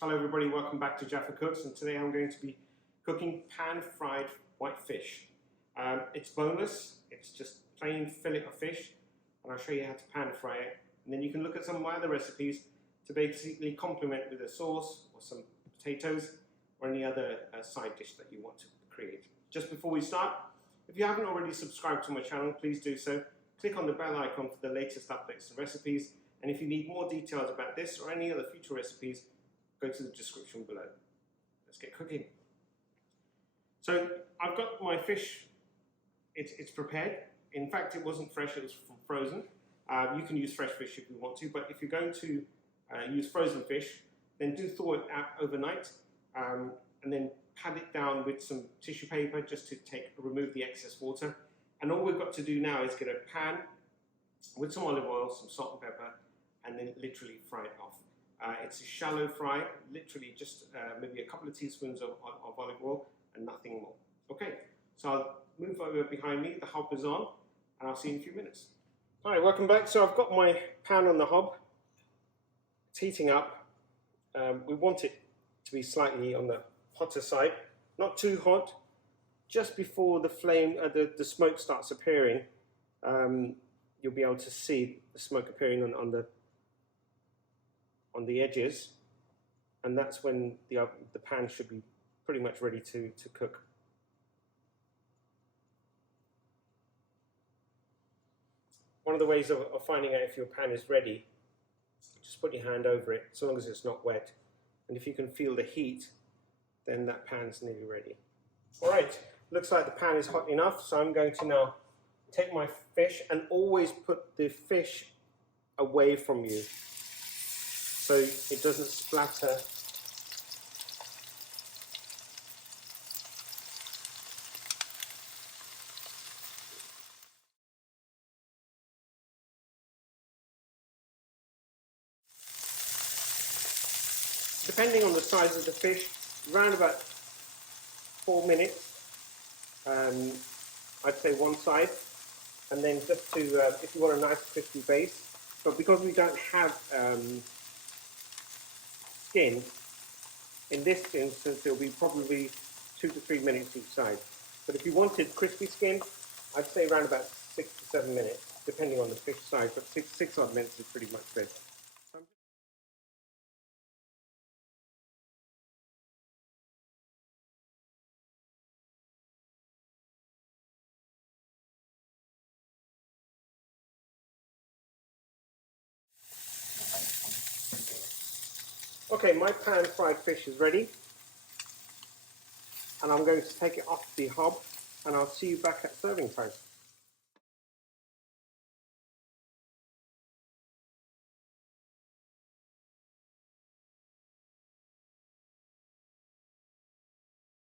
Hello everybody, welcome back to Jaffa Cooks, and today I'm going to be cooking pan-fried white fish. It's boneless, it's just plain fillet of fish, and I'll show you how to pan-fry it. And then you can look at some of my other recipes to basically complement with a sauce or some potatoes or any other side dish that you want to create. Just before we start, if you haven't already subscribed to my channel, please do so. Click on the bell icon for the latest updates and recipes, and if you need more details about this or any other future recipes, go to the description below. Let's get cooking. So I've got my fish, it's prepared. In fact, it wasn't fresh, it was frozen. You can use fresh fish if you want to, but if you're going to use frozen fish, then do thaw it out overnight and then pat it down with some tissue paper just to remove the excess water. And all we've got to do now is get a pan with some olive oil, some salt and pepper, and then literally fry it off. It's a shallow fry, literally just maybe a couple of teaspoons of olive oil and nothing more. Okay, so I'll move over behind me, the hob is on, and I'll see you in a few minutes. Alright, welcome back. So I've got my pan on the hob, it's heating up. We want it to be slightly on the hotter side, not too hot. Just before the flame, the smoke starts appearing, you'll be able to see the smoke appearing on the edges, and that's when the pan should be pretty much ready to cook. One of the ways of finding out if your pan is ready, just put your hand over it, so long as it's not wet, and if you can feel the heat, then that pan's nearly ready. Alright, looks like the pan is hot enough, so I'm going to now take my fish and always put the fish away from you so it doesn't splatter. Depending on the size of the fish, around about 4 minutes. I'd say one side, and then just to, if you want a nice crispy base, but because we don't have skin, in this instance it'll be probably 2 to 3 minutes each side. But if you wanted crispy skin, I'd say around about 6 to 7 minutes, depending on the fish size, but 6 odd minutes is pretty much good. Okay, my pan-fried fish is ready, and I'm going to take it off the hob, and I'll see you back at serving time.